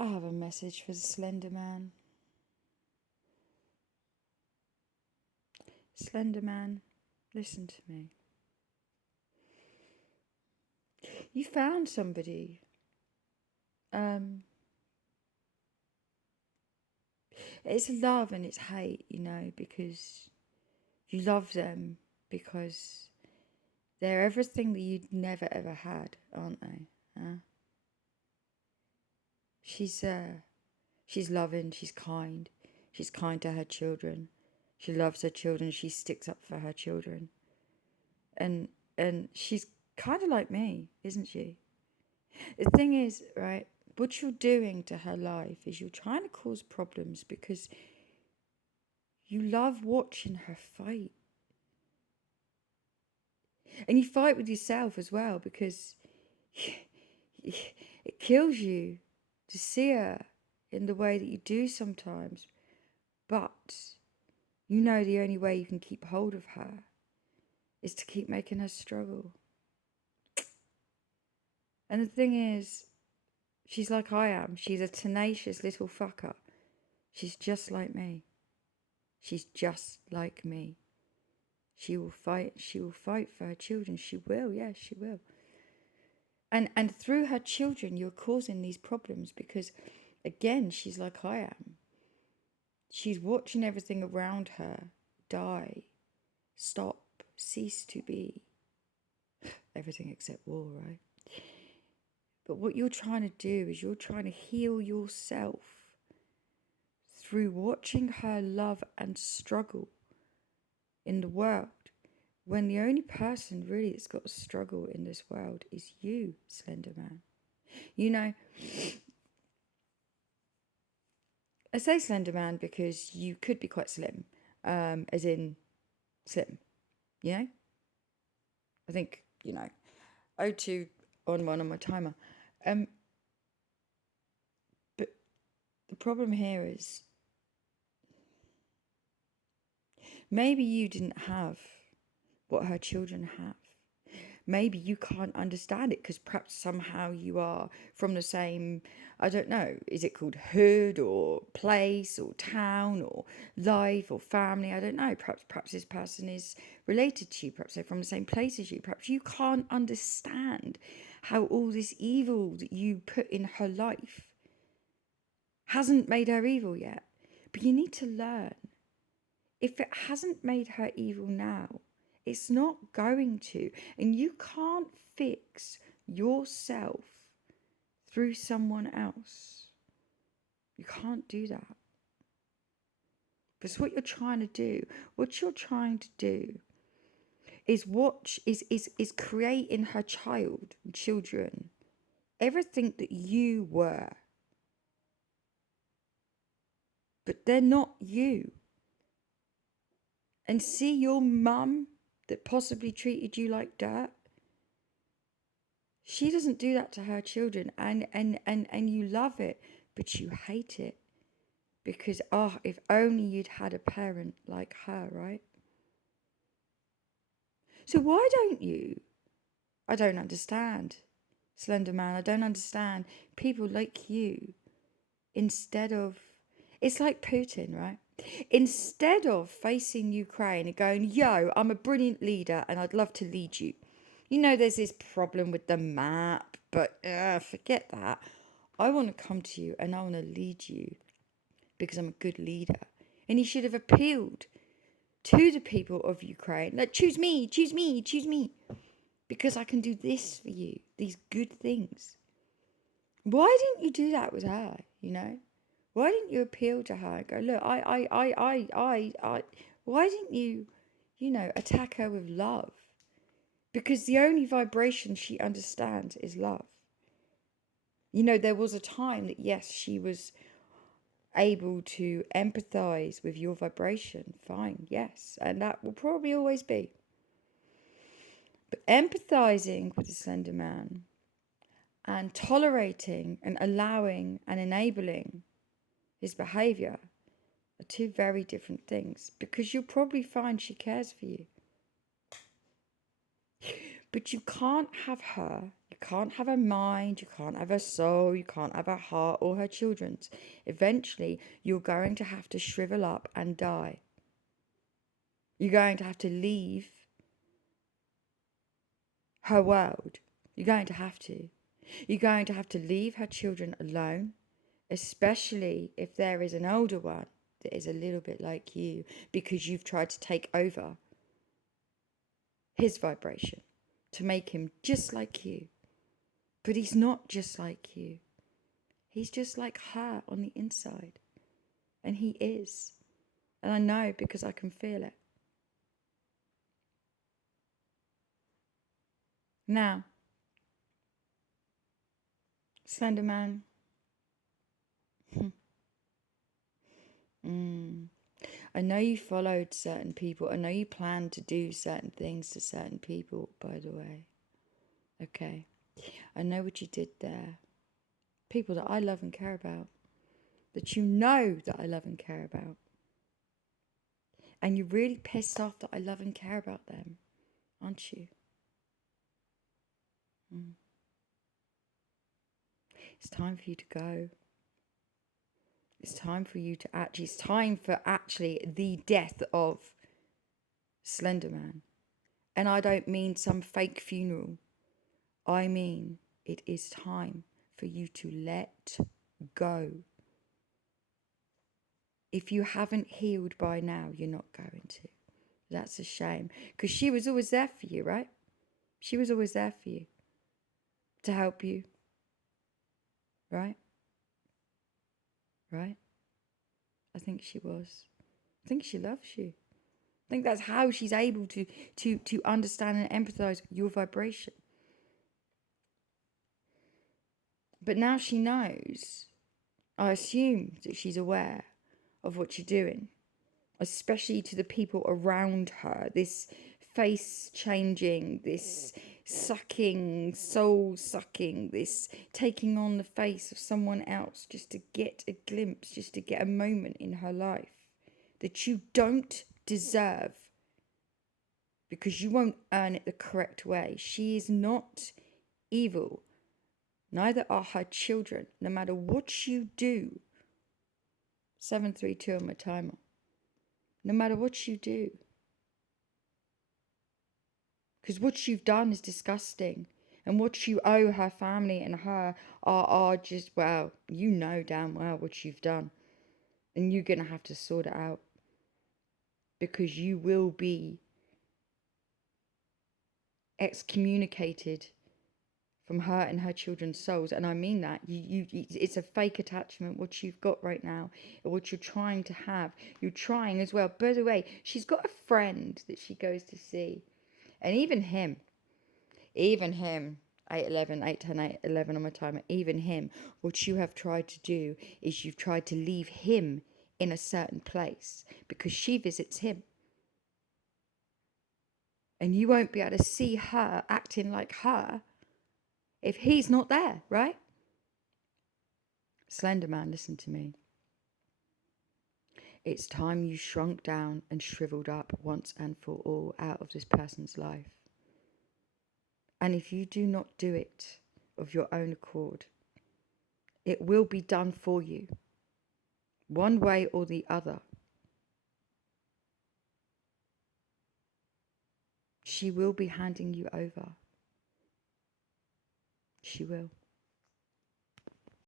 I have a message for the Slender Man. Slender Man, listen to me. You found somebody. It's love and it's hate, you know, because you love them because they're everything that you'd never ever had, aren't they? She's loving, she's kind to her children. She loves her children, she sticks up for her children. And she's kind of like me, isn't she? The thing is, right, what you're doing to her life is you're trying to cause problems because you love watching her fight. And you fight with yourself as well because it kills you to see her in the way that you do sometimes. But you know the only way you can keep hold of her is to keep making her struggle. And the thing is, she's like I am. She's a tenacious little fucker. She's just like me. She's just like me. She will fight for her children. She will, yes, she will. And through her children, you're causing these problems because, again, she's like I am. She's watching everything around her die, stop, cease to be. Everything except war, right? But what you're trying to do is you're trying to heal yourself through watching her love and struggle in the world, when the only person really that's got a struggle in this world is you, Slender Man. You know, I say Slender Man because you could be quite slim, as in slim, you know? I think, 02 on one on my timer. But the problem here is maybe you didn't have what her children have. Maybe you can't understand it because perhaps somehow you are from the same, I don't know, is it called hood or place or town or life or family? I don't know. Perhaps this person is related to you. Perhaps they're from the same place as you. Perhaps you can't understand how all this evil that you put in her life hasn't made her evil yet. But you need to learn. If it hasn't made her evil now, it's not going to. And you can't fix yourself through someone else. You can't do that. Because what you're trying to do is create in her children everything that you were. But they're not you. And see your mum that possibly treated you like dirt. She doesn't do that to her children, and you love it, but you hate it because, if only you'd had a parent like her, right? So why don't you? I don't understand, Slender Man. I don't understand people like you. Instead of, it's like Putin, right? Instead of facing Ukraine and going, yo, I'm a brilliant leader and I'd love to lead you. You know, there's this problem with the map, but forget that. I want to come to you and I want to lead you because I'm a good leader. And he should have appealed to the people of Ukraine. Like, choose me, choose me, choose me. Because I can do this for you, these good things. Why didn't you do that with her, you know? Why didn't you appeal to her and go, look, why didn't you, attack her with love? Because the only vibration she understands is love. You know, there was a time that, yes, she was able to empathize with your vibration. Fine, yes. And that will probably always be. But empathizing with the Slender Man and tolerating and allowing and enabling his behavior are two very different things, because you'll probably find she cares for you. But you can't have her, you can't have her mind, you can't have her soul, you can't have her heart or her children's. Eventually, you're going to have to shrivel up and die. You're going to have to leave her world. You're going to have to. You're going to have to leave her children alone, especially if there is an older one that is a little bit like you, because you've tried to take over his vibration to make him just like you. But he's not just like you. He's just like her on the inside. And he is. And I know because I can feel it. Now, Slender Man. I know you followed certain people. I know you planned to do certain things to certain people, by the way. Okay. I know what you did there. People that I love and care about. That you know that I love and care about. And you're really pissed off that I love and care about them, aren't you? It's time for you to go. It's time for you to actually, it's time for actually the death of Slenderman. And I don't mean some fake funeral. I mean, it is time for you to let go. If you haven't healed by now, you're not going to. That's a shame. Because she was always there for you, right? She was always there for you. To help you. Right? Right? I think she was. I think she loves you. I think that's how she's able to understand and empathize your vibration. But now she knows. I assume that she's aware of what you're doing, especially to the people around her. This face changing, this sucking, soul sucking, this taking on the face of someone else just to get a glimpse, just to get a moment in her life that you don't deserve because you won't earn it the correct way. She is not evil. Neither are her children. No matter what you do. 732 on my timer. No matter what you do. Because what you've done is disgusting. And what you owe her family and her are just, well, you know damn well what you've done. And you're going to have to sort it out. Because you will be excommunicated from her and her children's souls. And I mean that. It's a fake attachment, what you've got right now, and what you're trying to have. You're trying as well. By the way, she's got a friend that she goes to see. And even him, 811, 810, 811 on my timer, even him, what you have tried to do is you've tried to leave him in a certain place because she visits him. And you won't be able to see her acting like her if he's not there, right? Slenderman, listen to me. It's time you shrunk down and shriveled up once and for all out of this person's life. And if you do not do it of your own accord, it will be done for you, one way or the other. She will be handing you over. She will.